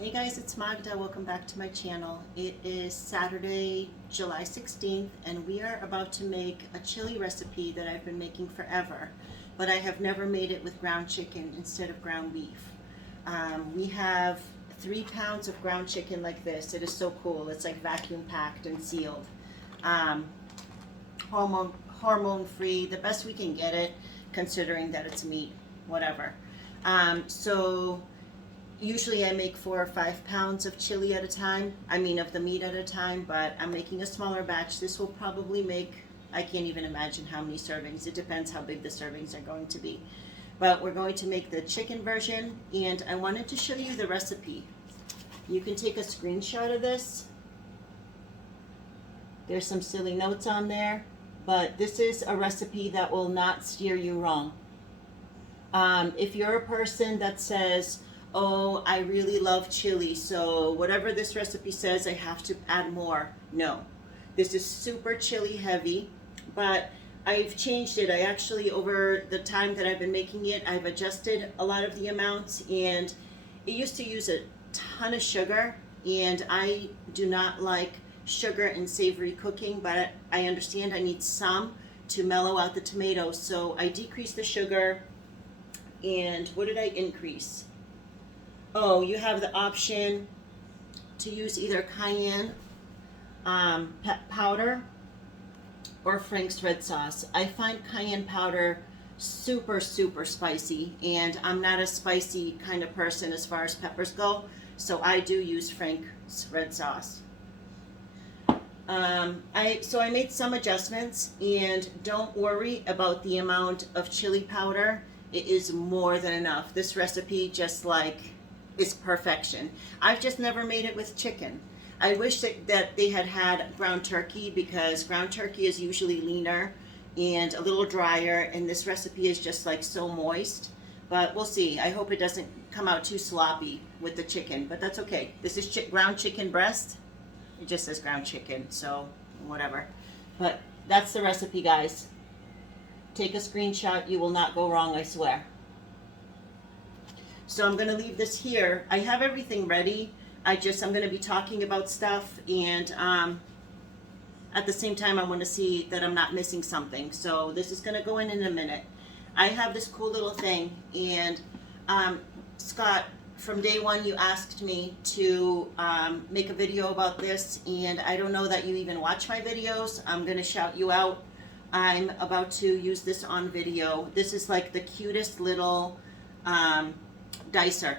Hey guys, it's Magda. Welcome back to my channel. It is Saturday, July 16th, and we are about to make a chili recipe that I've been making forever, but I have never made it with ground chicken instead of ground beef. We have 3 pounds of ground chicken like this. It is so cool. It's like vacuum packed and sealed. Um, hormone free, the best we can get it, considering that it's meat, whatever. So usually I make 4 or 5 pounds of chili at a time. I mean of the meat at a time, but I'm making a smaller batch. This will probably make, I can't even imagine how many servings. It depends how big the servings are going to be. But we're going to make the chicken version, and I wanted to show you the recipe. You can take a screenshot of this. There's some silly notes on there, but this is a recipe that will not steer you wrong. If you're a person that says, oh, I really love chili, so whatever this recipe says, I have to add more. No, this is super chili heavy, but I've changed it. I actually, over the time that I've been making it, I've adjusted a lot of the amounts, and it used to use a ton of sugar, and I do not like sugar and savory cooking, but I understand I need some to mellow out the tomatoes, so I decreased the sugar. And what did I increase? Oh, you have the option to use either cayenne powder or Frank's red sauce. I find cayenne powder super spicy, and I'm not a spicy kind of person as far as peppers go, so I do use Frank's red sauce. I made some adjustments, and don't worry about the amount of chili powder. It is more than enough. This recipe just like is perfection. I've just never made it with chicken. I wish that they had ground turkey, because ground turkey is usually leaner and a little drier, and this recipe is just like so moist. But we'll see. I hope it doesn't come out too sloppy with the chicken, but that's okay. This is ground chicken breast. It just says ground chicken, so whatever. But that's the recipe, guys. Take a screenshot. You will not go wrong, I swear. So I'm going to leave this here. I have everything ready. I'm going to be talking about stuff, and at the same time I want to see that I'm not missing something. So this is going to go in a minute. I have this cool little thing, and Scott, from day one you asked me to make a video about this, and I don't know that you even watch my videos. I'm going to shout you out. I'm about to use this on video. This is like the cutest little dicer.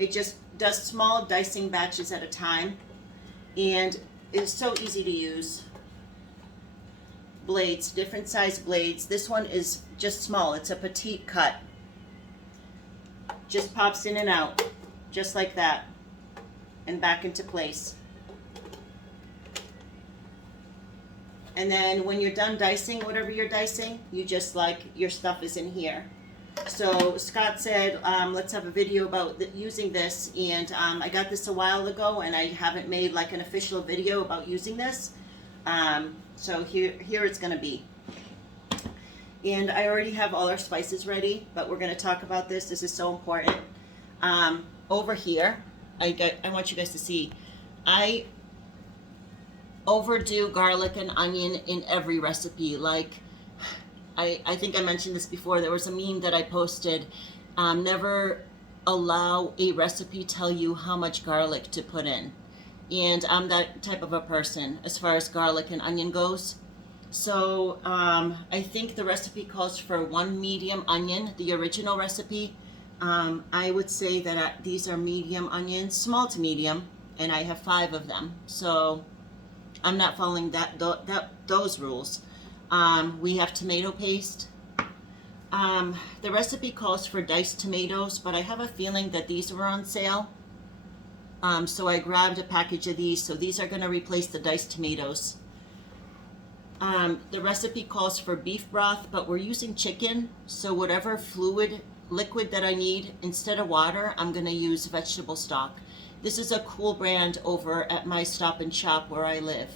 It just does small dicing batches at a time, and it's so easy to use. Blades, different size blades. This one is just small. It's a petite cut. Just pops in and out, just like that, and back into place. And then when you're done dicing, whatever you're dicing, you just like your stuff is in here. So Scott said, let's have a video about using this, and I got this a while ago, and I haven't made like an official video about using this. So here it's going to be. And I already have all our spices ready, but we're going to talk about this. This is so important. Over here, I want you guys to see, I overdo garlic and onion in every recipe. Like, I think I mentioned this before. There was a meme that I posted. Never allow a recipe tell you how much garlic to put in. And I'm that type of a person as far as garlic and onion goes. So I think the recipe calls for 1 medium onion, the original recipe. I would say that these are medium onions, small to medium, and I have 5 of them. So I'm not following those rules. We have tomato paste. The recipe calls for diced tomatoes, but I have a feeling that these were on sale. So I grabbed a package of these. So these are going to replace the diced tomatoes. The recipe calls for beef broth, but we're using chicken. So whatever liquid that I need, instead of water, I'm going to use vegetable stock. This is a cool brand over at my Stop and Shop where I live.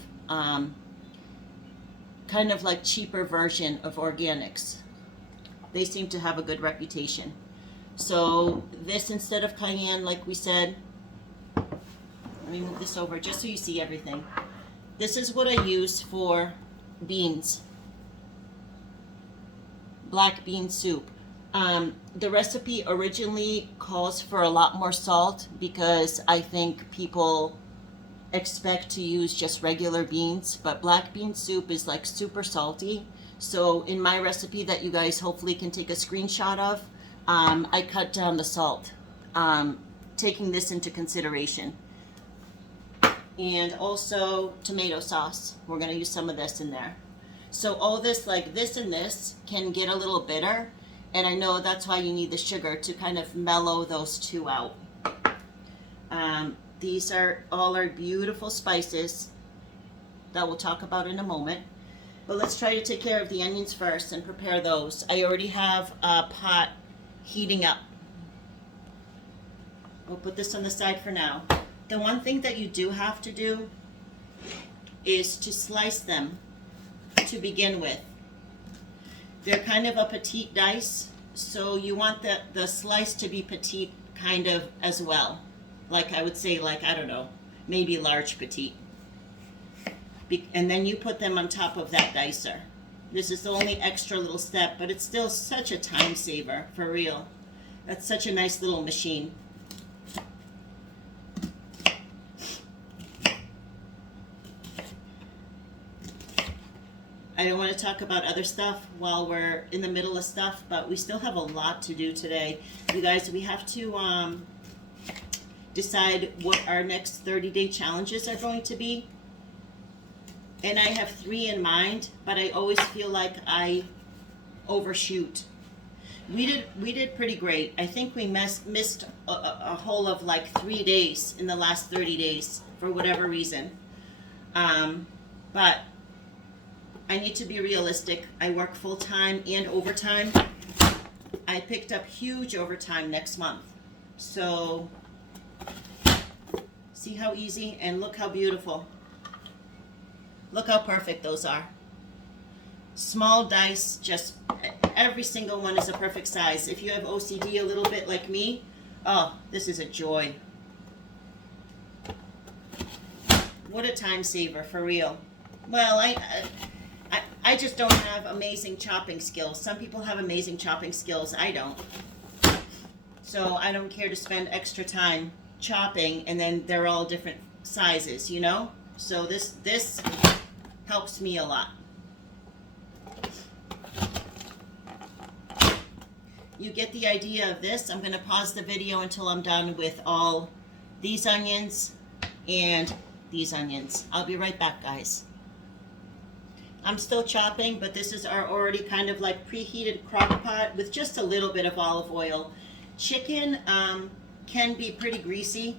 Kind of like cheaper version of organics. They seem to have a good reputation. So this, instead of cayenne, like we said, let me move this over just so you see everything. This is what I use for beans, black bean soup. The recipe originally calls for a lot more salt because I think people expect to use just regular beans, but black bean soup is like super salty. So in my recipe that you guys hopefully can take a screenshot of, I cut down the salt, taking this into consideration. And also tomato sauce. We're gonna use some of this in there. So all this, like this and this, can get a little bitter, and I know that's why you need the sugar to kind of mellow those two out. These are all our beautiful spices that we'll talk about in a moment. But let's try to take care of the onions first and prepare those. I already have a pot heating up. We'll put this on the side for now. The one thing that you do have to do is to slice them to begin with. They're kind of a petite dice, so you want the slice to be petite kind of as well. Like I would say, like, I don't know, maybe large petite. And then you put them on top of that dicer. This is the only extra little step, but it's still such a time saver, for real. That's such a nice little machine. I don't want to talk about other stuff while we're in the middle of stuff, but we still have a lot to do today. You guys, we have to decide what our next 30-day challenges are going to be. And I have 3 in mind, but I always feel like I overshoot. We did pretty great. I think we missed a whole of like 3 days in the last 30 days for whatever reason. But I need to be realistic. I work full-time and overtime. I picked up huge overtime next month. So see how easy, and look how beautiful. Look how perfect those are. Small dice, just every single one is a perfect size. If you have OCD a little bit like me, oh, this is a joy. What a time saver, for real. Well, I just don't have amazing chopping skills. Some people have amazing chopping skills. I don't. So I don't care to spend extra time chopping, and then they're all different sizes, you know? So this helps me a lot. You get the idea of this. I'm going to pause the video until I'm done with all these onions and these onions. I'll be right back, guys. I'm still chopping, but this is our already kind of like preheated crock pot with just a little bit of olive oil. Chicken can be pretty greasy,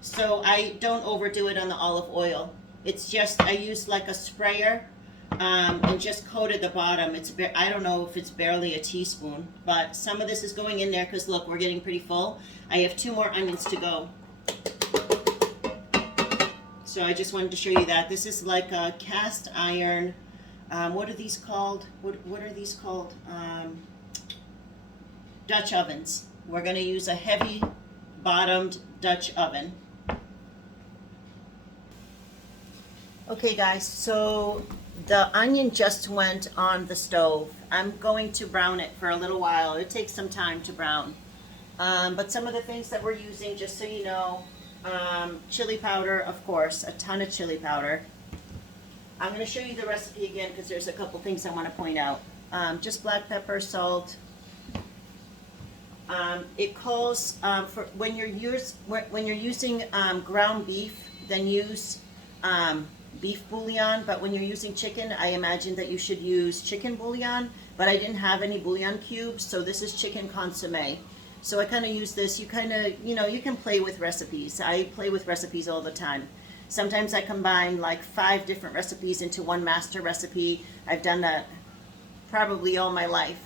so I don't overdo it on the olive oil. It's just, I use like a sprayer and just coated the bottom. I don't know if it's barely a teaspoon, but some of this is going in there because look, we're getting pretty full. I have 2 more onions to go. So I just wanted to show you that. This is like a cast iron, what are these called? What are these called? Dutch ovens. We're going to use a heavy bottomed Dutch oven. Okay guys, so the onion just went on the stove. I'm going to brown it for a little while. It takes some time to brown. But some of the things that we're using, just so you know, chili powder, of course, a ton of chili powder. I'm going to show you the recipe again because there's a couple things I want to point out. Just black pepper, salt. It calls for when you're using ground beef, then use beef bouillon. But when you're using chicken, I imagine that you should use chicken bouillon. But I didn't have any bouillon cubes, so this is chicken consommé. So I kind of use this. You kind of, you know, you can play with recipes. I play with recipes all the time. Sometimes I combine like 5 different recipes into one master recipe. I've done that probably all my life.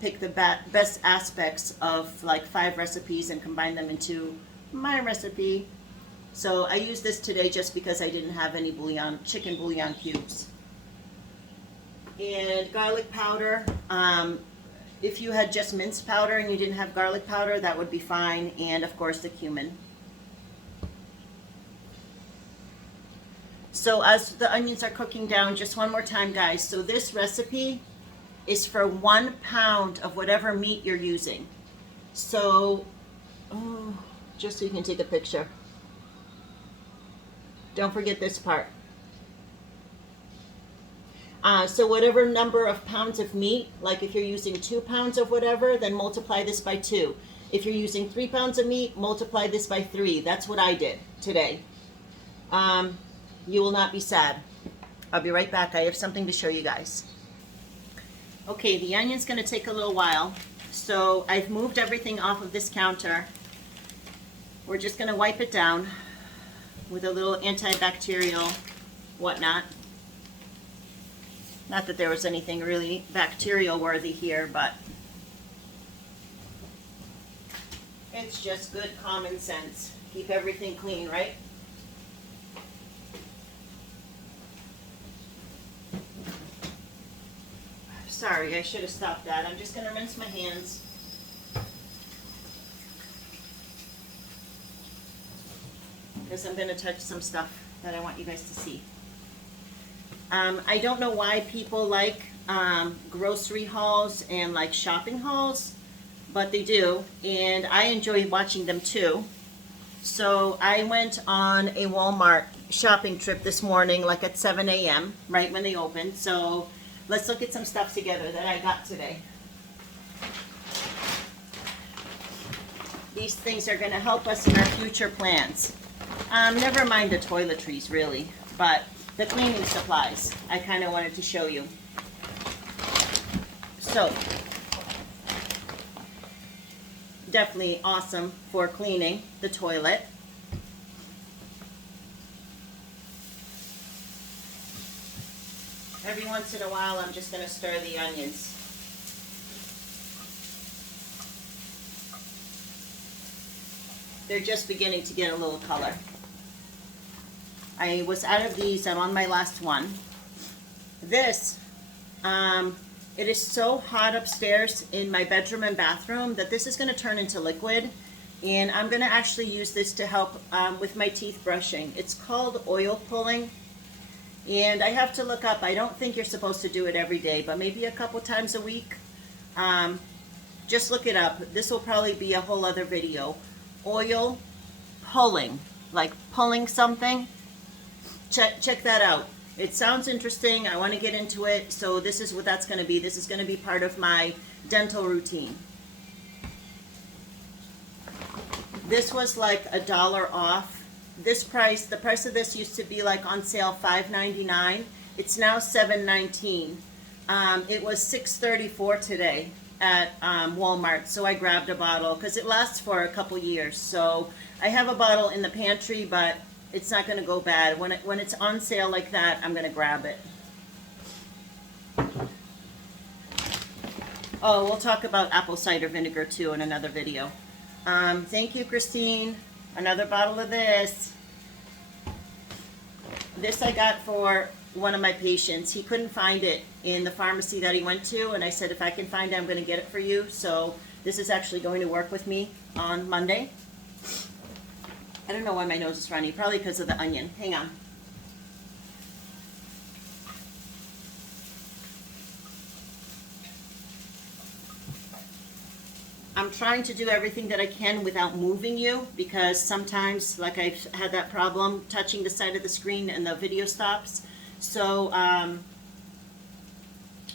Pick the best aspects of like 5 recipes and combine them into my recipe. So I used this today just because I didn't have any chicken bouillon cubes. And garlic powder. If you had just minced powder and you didn't have garlic powder, that would be fine. And of course the cumin. So as the onions are cooking down, just one more time, guys. So this recipe is for 1 pound of whatever meat you're using. So, just so you can take a picture. Don't forget this part. So whatever number of pounds of meat, like if you're using 2 pounds of whatever, then multiply this by 2. If you're using 3 pounds of meat, multiply this by 3. That's what I did today. You will not be sad. I'll be right back. I have something to show you guys. Okay, the onion's going to take a little while. So I've moved everything off of this counter. We're just going to wipe it down with a little antibacterial whatnot. Not that there was anything really bacterial worthy here, but it's just good common sense. Keep everything clean, right? Sorry, I should have stopped that. I'm just going to rinse my hands. Because I'm going to touch some stuff that I want you guys to see. I don't know why people like grocery hauls and like shopping hauls, but they do, and I enjoy watching them too. So I went on a Walmart shopping trip this morning, like at 7 a.m., right when they opened. So let's look at some stuff together that I got today. These things are going to help us in our future plans. Never mind the toiletries, really, but the cleaning supplies I kind of wanted to show you. So, definitely awesome for cleaning the toilet. Every once in a while, I'm just going to stir the onions. They're just beginning to get a little color. I was out of these. I'm on my last one. This, it is so hot upstairs in my bedroom and bathroom that this is going to turn into liquid. And I'm going to actually use this to help with my teeth brushing. It's called oil pulling. And I have to look up. I don't think you're supposed to do it every day, but maybe a couple times a week. Just look it up. This will probably be a whole other video. Oil pulling, like pulling something. Check that out. It sounds interesting. I want to get into it. So this is what that's going to be. This is going to be part of my dental routine. This was like $1 off. This price, the price of this used to be like on sale $5.99. It's now $7.19. It was $6.34 today at Walmart, so I grabbed a bottle because it lasts for a couple years. So I have a bottle in the pantry, but it's not going to go bad. When it's on sale like that, I'm going to grab it. Oh, we'll talk about apple cider vinegar too in another video. Thank you, Christine. Another bottle of this. This I got for one of my patients. He couldn't find it in the pharmacy that he went to, and I said, if I can find it, I'm going to get it for you. So this is actually going to work with me on Monday. I don't know why my nose is runny. Probably because of the onion. Hang on. I'm trying to do everything that I can without moving you, because sometimes, like I've had that problem touching the side of the screen and the video stops. So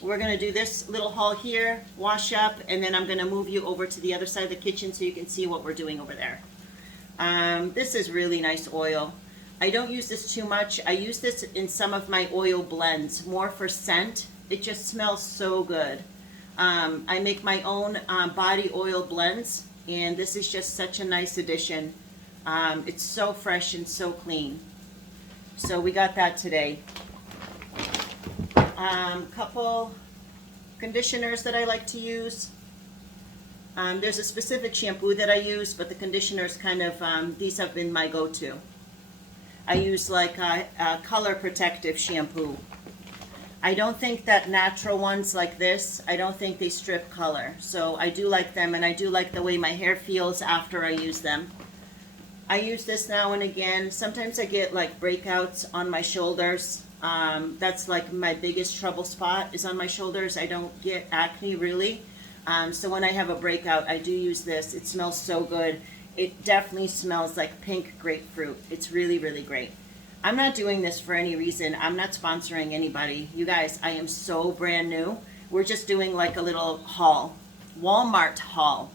we're going to do this little haul here, wash up, and then I'm going to move you over to the other side of the kitchen so you can see what we're doing over there. This is really nice oil. I don't use this too much. I use this in some of my oil blends, more for scent. It just smells so good. I make my own body oil blends, and this is just such a nice addition. It's so fresh and so clean. So we got that today. Couple conditioners that I like to use. There's a specific shampoo that I use, but the conditioners kind of, these have been my go-to. I use like a color protective shampoo. I don't think that natural ones like this, I don't think they strip color. So I do like them, and I do like the way my hair feels after I use them. I use this now and again. Sometimes I get like breakouts on my shoulders. That's like my biggest trouble spot is on my shoulders. I don't get acne really. So when I have a breakout, I do use this. It smells so good. It definitely smells like pink grapefruit. It's really, really great. I'm not doing this for any reason. I'm not sponsoring anybody. You guys, I am so brand new. We're just doing like a little haul, Walmart haul,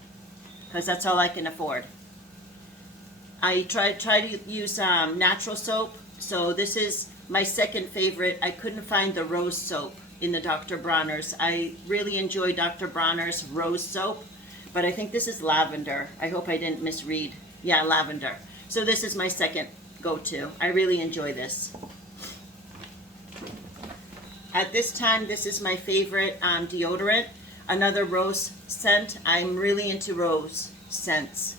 because that's all I can afford. I try to use natural soap. So this is my second favorite. I couldn't find the rose soap in the Dr. Bronner's. I really enjoy Dr. Bronner's rose soap, but I think this is lavender. I hope I didn't misread. Yeah, lavender. So this is my second go-to. I really enjoy this. At this time, this is my favorite deodorant. Another rose scent. I'm really into rose scents.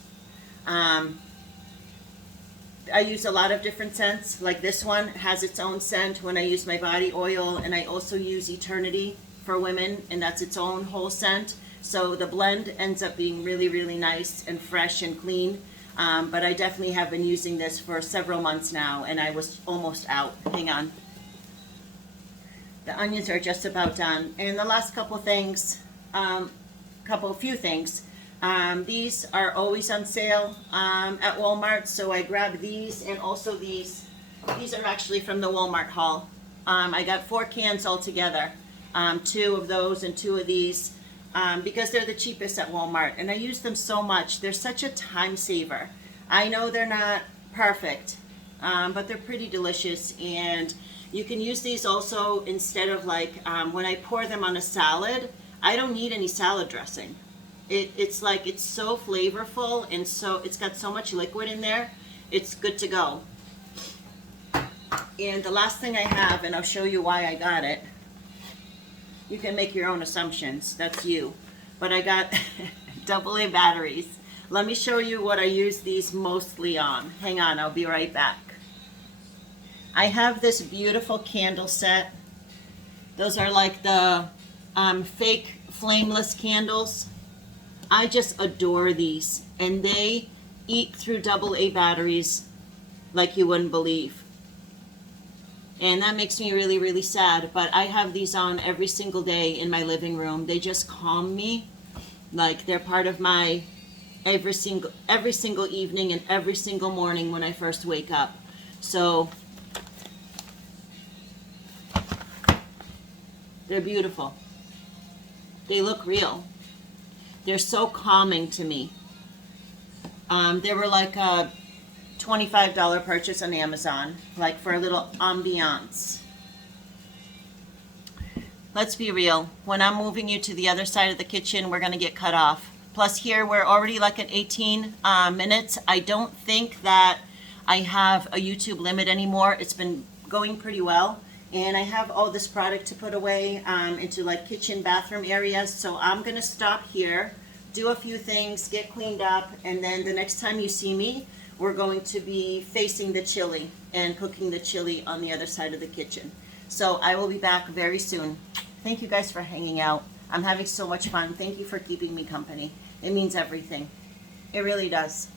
I use a lot of different scents. Like this one has its own scent when I use my body oil, and I also use Eternity for women, and that's its own whole scent. So the blend ends up being really, really nice and fresh and clean. But I definitely have been using this for several months now, and I was almost out. Hang on. The onions are just about done. And the last couple things, few things. These are always on sale at Walmart, so I grabbed these, and also these. These are actually from the Walmart haul. I got 4 cans altogether, 2 of those and 2 of these, because they're the cheapest at Walmart, and I use them so much. They're such a time saver. I know they're not perfect, but they're pretty delicious, and you can use these also instead of like when I pour them on a salad. I don't need any salad dressing. It's like, it's so flavorful, and so it's got so much liquid in there. It's good to go. And the last thing I have, and I'll show you why I got it. You can make your own assumptions. That's you. But I got AA batteries. Let me show you what I use these mostly on. Hang on, I'll be right back. I have this beautiful candle set. Those are like the fake flameless candles. I just adore these, and they eat through AA batteries like you wouldn't believe. And that makes me really, really sad, but I have these on every single day in my living room. They just calm me. Like they're part of my every single evening and every single morning when I first wake up. So they're beautiful. They look real. They're so calming to me. They were like a $25 purchase on Amazon, like for a little ambiance. Let's be real. When I'm moving you to the other side of the kitchen, we're going to get cut off. Plus here, we're already like at 18 minutes. I don't think that I have a YouTube limit anymore. It's been going pretty well. And I have all this product to put away into like kitchen, bathroom areas. So I'm going to stop here, do a few things, get cleaned up, and then the next time you see me, we're going to be facing the chili and cooking the chili on the other side of the kitchen. So I will be back very soon. Thank you guys for hanging out. I'm having so much fun. Thank you for keeping me company. It means everything. It really does.